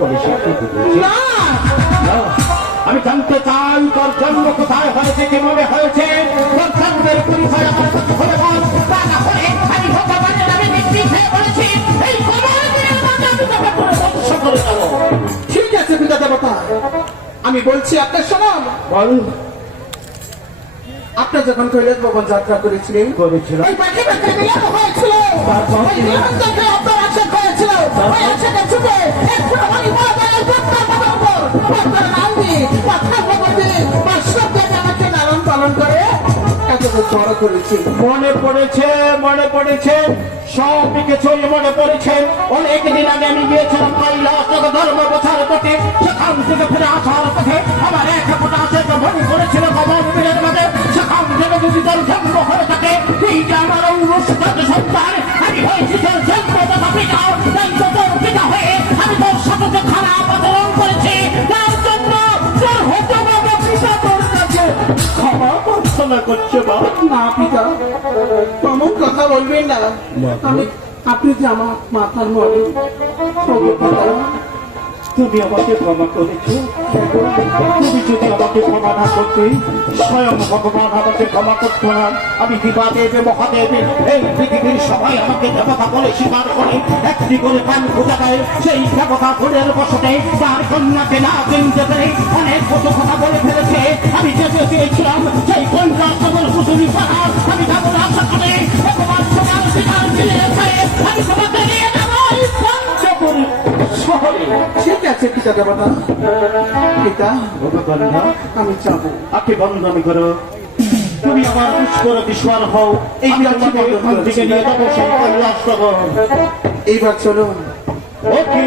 করে স্বীকৃতি দিয়েছে। আমি জানতে চাই তোর জন্ম কোথায় হয়েছে, কিভাবে হয়েছে, তোর জন্মের পরিচয় আমার কাছে হলে বল। তা না হলে আমি ভগবানের নামে নিশ্চিত হয়ে বলেছি এই করে যাবো। ঠিক আছে পিতা দেবতা, আমি বলছি আপনার শোনান। বল। আপনার যখন কৈলাস ভবন যাত্রা করেছিলেন করেছিলাম, ওই পাখি পাখি মিলন হয়েছিল, ওই মিলন থেকে আপনার আশাক হয়েছিল। ওই আশাকে ছুটে একটু আমি বড় পত্তার বাবার উপর পত্তার নাম দিয়ে পত্তার বাবা দিয়ে বাস্তব দিয়ে আমাকে লালন পালন করে এতদিন বড় করেছি। মনে পড়েছে, মনে পড়েছে, সব কিছুই মনে পড়েছে। অনেকদিন আগে আমি গিয়েছিলাম কৈলাস ধর্ম প্রচার করতে, সেখান থেকে ফিরে আসার পথে আমার এক ফোঁটা আছে মনে পড়েছিল বাবার মিলের মাঝে। সেখান থেকে যদি তোর জন্ম হয়ে থাকে, এইটা আমার অনুষ্ঠান সন্তান, আমি হয়েছি তোর জন্ম তথা পিতা, তাই তো তোর পিতা হয়ে আমি তোর সাথে যে খারাপ আচরণ করেছি, তার জন্য তোর হতে বাবা পিতা তোর কাছে ক্ষমা প্রার্থনা করছে বাবা। না পিতা, তেমন কথা বলবেন না। আপনি যে আমার মাতার মনে, তুমি আমাকে ক্ষমা করেছো। তুমি যদি আমাকে ক্ষমা না করতে, স্বয়ং ভগবান আমাকে ক্ষমা করতো না। আমি দিবাদেব মহাদেব, এই পৃথিবীর সবাই আমাকে দেবতা বলে স্বীকার করে, একটি করে প্রাণ খোঁজা দেয়। সেই দেবতা ফুলের বসতে তার কন্যাকে না চিনতে পেরে অনেক কত কথা বলে ফেলেছে। আমি যেতে চেয়েছিলাম সেই কন্যা সকল কুসুমি পাড়া, আমি যাবো না আশা করে ভগবান সবার স্বীকার দিয়েছে। আমি তোমাকে নিয়ে যাবো পঞ্চপুর শহরে। ঠিক আছে পিতা দেবতা। পিতা আমি যাবো। আপনি বন্ধন করো, তুমি আমার পুষ্কর বিস্মার হও। এই থেকে নিয়ে যাবো সেই কৈলাস নগর। এইবার চলুন। ওকে